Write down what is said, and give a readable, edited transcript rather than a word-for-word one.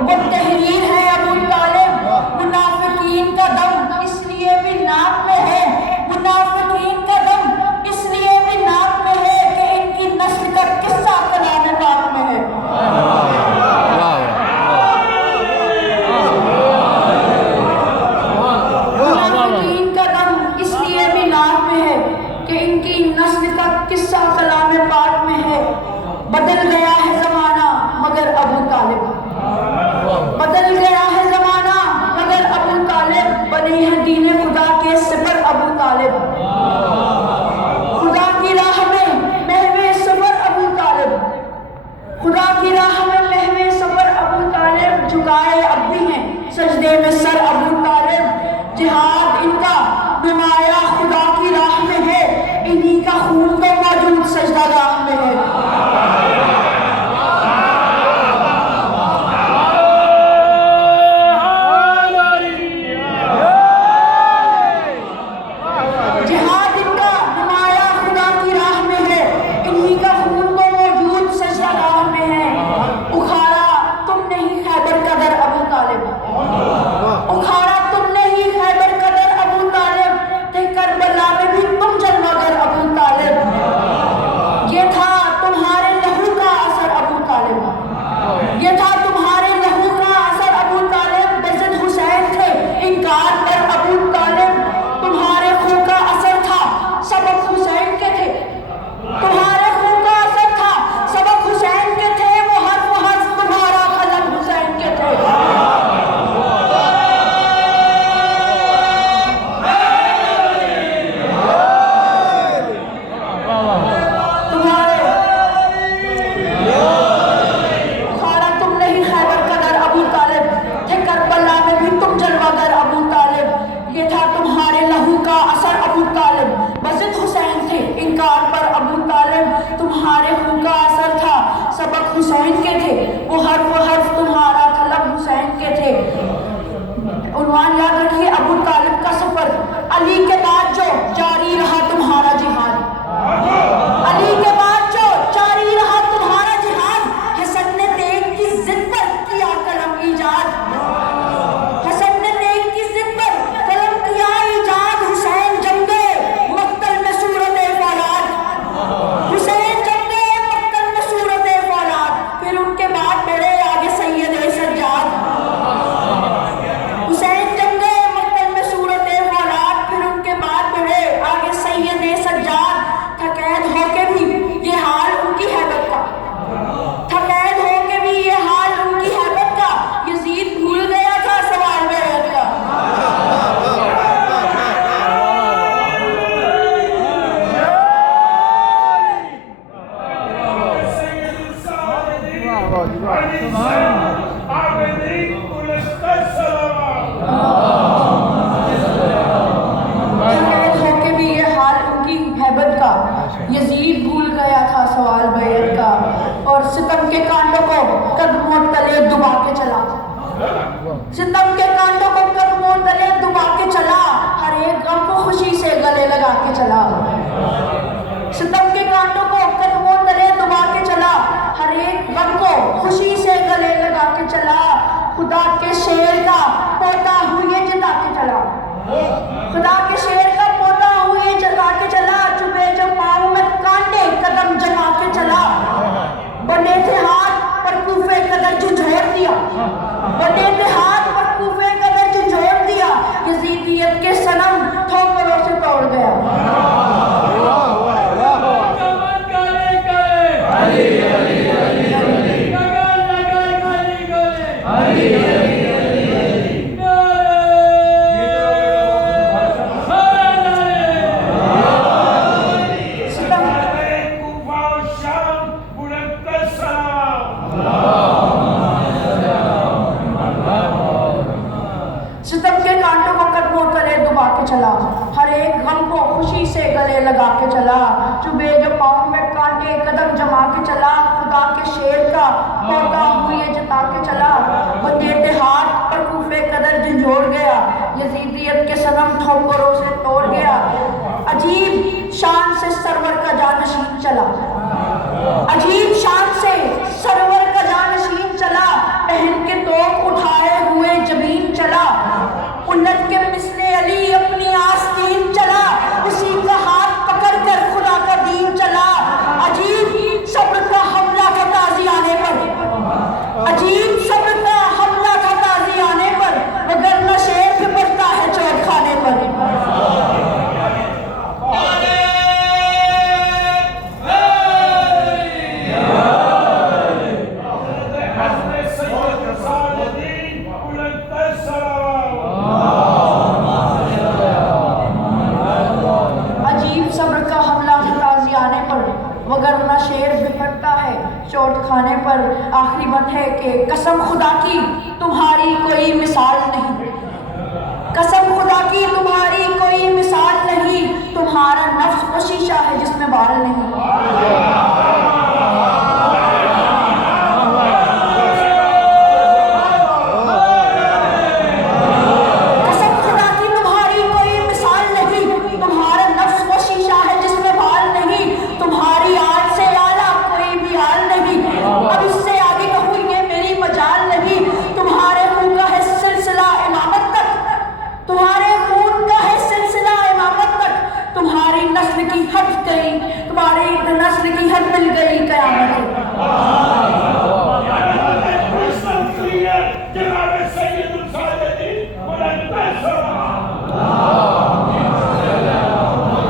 وہ تحریر ہے ابو طالب، منافقین کا دم اس لیے بھی ناک میں ہے، منافقین کا دم اس لیے بھی ناک میں ہے کہ ان کی نسل کا قصہ کلام پاک میں ہے۔ منافقین کا دم اس لیے بھی ناک میں ہے کہ ان کی نسل کا قصہ کلام پاک میں ہے۔ بدل گیا ہے زمانہ مگر ابو طالب، بدل گیا ہے زمانہ مگر ابو طالب، بنے ہیں دین خدا کے سپر ابو طالب، خدا کی راہ میں محو سفر ابو طالب، خدا کی راہ میں محو سفر ابو طالب، جھکائے اب بھی ہیں سجدے میں سر ابو طالب، جہاد ان کا نمایاں خدا کی راہ میں ہے، انہی کا خون تو موجود سجدہ گاہ میں ہے۔ حسین کے تھے، وہ حرف تمہارا طلب حسین کے تھے۔ عنوان یاد رکھیے، ابو طالب کا سفر، علی کے بعد جو جاری رہا تمہارا جہاد، علی کے بعد جو جاری رہا تمہارا جہاد، حسن نے نیک کی ضد پر کیا قلم ایجاد، حسن نے نیک کی ضد پر قلم کیا ایجاد، حسین جنگے مقتل میں صورت فولاد، حسین جنگے مقتل میں صورت فولاد، پھر ان کے بعد بڑھے آگے سید سجاد، حسین جنگے مقتل میں صورت فولاد، پھر ان کے بعد بڑھے آگے سید سجاد، تھا قید ہو کے بھی یہ حال ان کی حیبت کا، تھا قید ہو کے بھی یہ حال ان کی حیبت کا، یزید بھول گیا تھا سوال بیعت کا۔ یزید بھول گیا تھا سوال بیعت کا، اور ستم کے کانٹوں کو قدموں تلے دبا کے چلا، ستم کے کانٹوں کو قدموں تلے دبا کے چلا، ہر ایک غم کو خوشی سے گلے لگا کے چلا، ستم کے کانٹوں کو قدموں تلے دبا کے چلا، ہر ایک غم کو خوشی سے گلے لگا کے چلا، خدا کے شیر کا پوتا ہوئے جتا کے چلا، خدا کے شیر کا پوتا ہوئے جتا کے چلا، چبے جو پاؤں میں کانٹے قدم جما کے چلا، بنے تھے ہاتھ پر کوفے قدر جھنجھوڑ دیا، بنے تھے ہاتھ پر کوفے قدر جھنجھوڑ دیا، یزیدیت کے صنم ٹھوکروں سے توڑ گیا۔ ستم کے کانٹوں کو قدموں تلے دبا کے چلا، ہر ایک غم کو خوشی سے گلے لگا کے چلا، چبے جو پاؤں میں کانٹے قدم جما کے چلا، خدا کے شیر کا پوتا ہوئے جتا کے چلا، بندے تھے ہاتھ پر کوفے قدر جھنجھوڑ گیا، یزیدیت کے صنم ٹھوکروں سے توڑ گیا، عجیب شان سے سرور کا جانشین چلا، عجیب شان سے سرور کا جانشین چلا، پہن کے توپ بلند ہے کہ قسم خدا کی تمہاری کوئی مثال نہیں، قسم خدا کی تمہاری کوئی مثال نہیں، تمہارا نفس وہ شیشہ ہے جس میں بال نہیں۔ قسم خدا کی تمہاری کوئی مثال نہیں، تمہارا نفس وہ شیشہ ہے جس میں بال نہیں، تمہاری آج سے اعلیٰ کوئی بھی حال نہیں، اب اس سے آگے کہوں یہ میری مجال نہیں، تمہارے خون کا ہے سلسلہ امامت تک، تمہارے خون کا ہے سلسلہ امامت تک، تمہاری نسل کی حد گئی، تمہاری نسل کی حد مل گئی قیامت تک۔